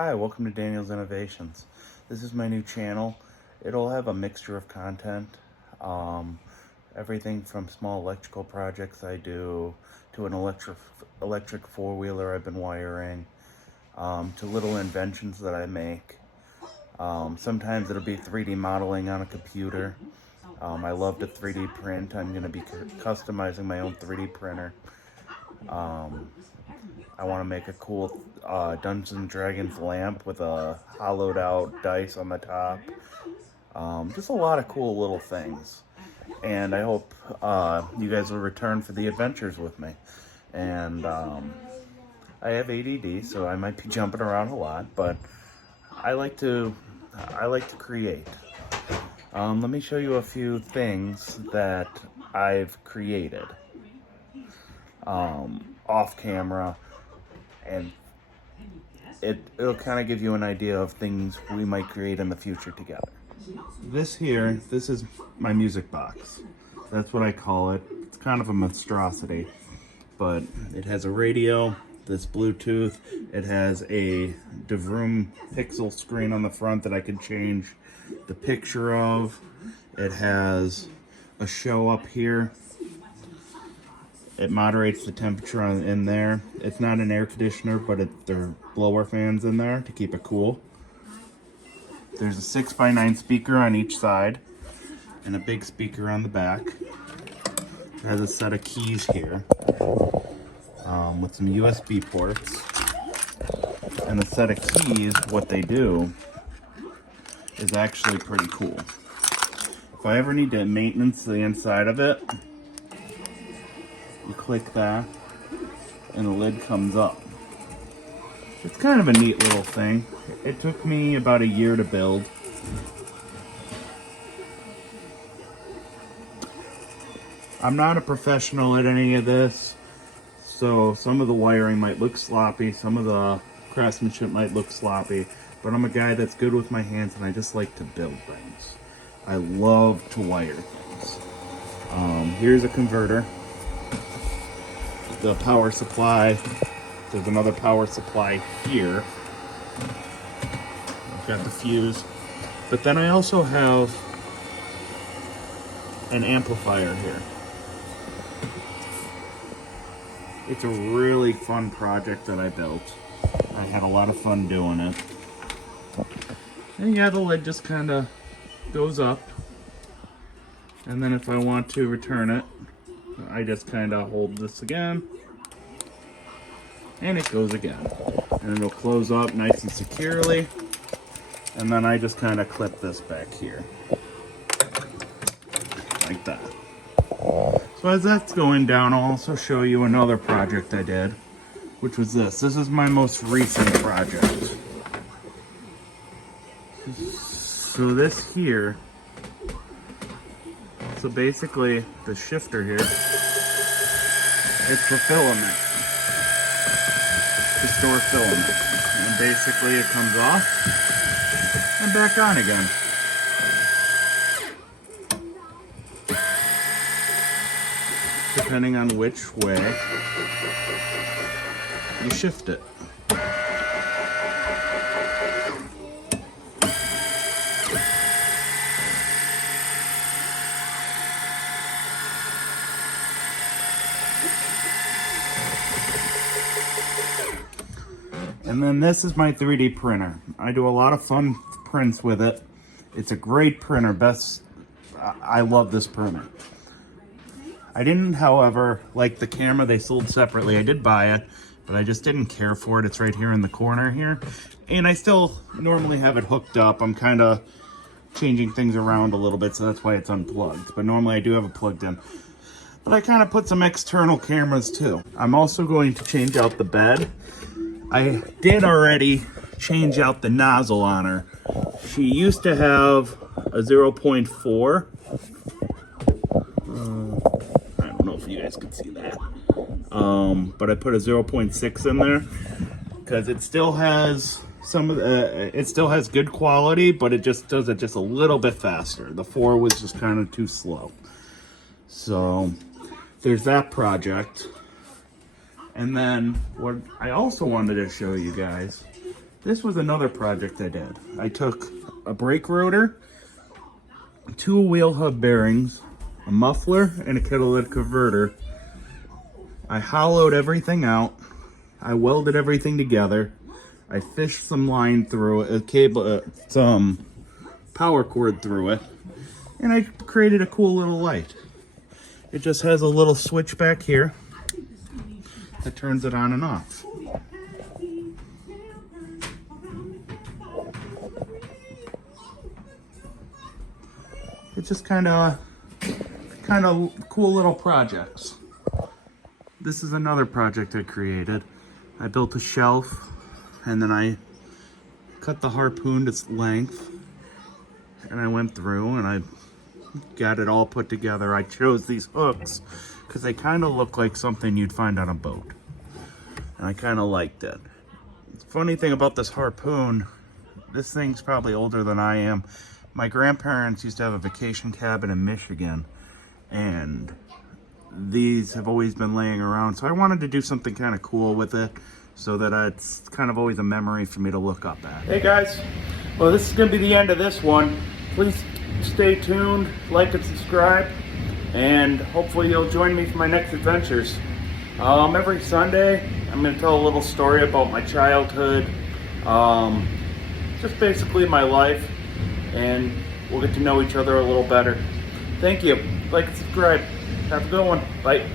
Hi, welcome to Daniel's Innovations. This is my new channel. It'll have a mixture of content. Everything from small electrical projects I do, to an electric four-wheeler I've been wiring, to little inventions that I make. Sometimes it'll be 3D modeling on a computer. I love to 3D print. I'm going to be customizing my own 3D printer. I want to make a cool Dungeons & Dragons lamp with a hollowed out dice on the top. Just a lot of cool little things. And I hope you guys will return for the adventures with me. And I have ADD, so I might be jumping around a lot, but I like to create. Let me show you a few things that I've created off camera, and it'll kind of give you an idea of things we might create in the future together. This is my music box. That's what I call it. It's kind of a monstrosity, but it has a radio, this Bluetooth. It has a DeVroom pixel screen on the front that I can change the picture of. It has a show up here. It moderates the temperature in there. It's not an air conditioner, but there are blower fans in there to keep it cool. There's a 6x9 speaker on each side and a big speaker on the back. It has a set of keys here with some USB ports. And the set of keys, what they do is actually pretty cool. If I ever need to maintenance the inside of it, you click that and the lid comes up. It's kind of a neat little thing. It took me about a year to build. I'm not a professional at any of this, so some of the wiring might look sloppy, some of the craftsmanship might look sloppy, but I'm a guy that's good with my hands and I just like to build things. I love to wire things. Here's a converter. The power supply, there's another power supply here. I've got the fuse, but then I also have an amplifier here. It's a really fun project that I built. I had a lot of fun doing it. And yeah, the lid just kind of goes up. And then if I want to return it, I just kind of hold this again, and it goes again. And it'll close up nice and securely. And then I just kind of clip this back here. Like that. So as that's going down, I'll also show you another project I did, which was this. This is my most recent project. So this here, so basically the shifter here, it's for filament, to store filament. And basically it comes off and back on again. Depending on which way you shift it. And then this is my 3D printer. I do a lot of fun prints with it. It's a great printer. I love this printer. I didn't, however, like the camera they sold separately. I did buy it, but I just didn't care for it. It's right here in the corner here. And I still normally have it hooked up. I'm kind of changing things around a little bit, so that's why it's unplugged. But normally I do have it plugged in. But I kind of put some external cameras too. I'm also going to change out the bed. I did already change out the nozzle on her. She used to have a 0.4. I don't know if you guys can see that. But I put a 0.6 in there because it still has it still has good quality, but it just does it just a little bit faster. The 4 was just kind of too slow. So there's that project. And then what I also wanted to show you guys This was another project I did. I took a brake rotor, 2 wheel hub bearings, a muffler, and a catalytic converter. I hollowed everything out. I welded everything together. I fished some line through it, some power cord through it, and I created a cool little light. It just has a little switch back here that turns it on and off. It's just kind of cool little projects. This is another project I created. I built a shelf, and then I cut the harpoon to its length, and I went through and I got it all put together. I chose these hooks because they kind of look like something you'd find on a boat, and I kind of liked it. The funny thing about this harpoon, this thing's probably older than I am. My grandparents used to have a vacation cabin in Michigan, and these have always been laying around, so I wanted to do something kind of cool with it so that it's kind of always a memory for me to look up at. Hey guys, well, this is going to be the end of this one. Please stay tuned, like and subscribe, and hopefully you'll join me for my next adventures. Every Sunday I'm going to tell a little story about my childhood, just basically my life, and we'll get to know each other a little better. Thank you. Like and subscribe. Have a good one. Bye.